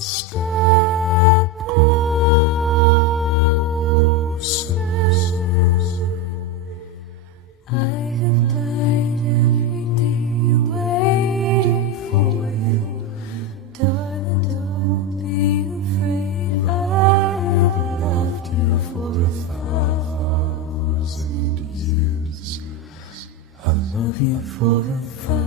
step closer. I have died every day waiting for you. Darling, don't be afraid. I have loved you for 1,000 years. I love you for 1,000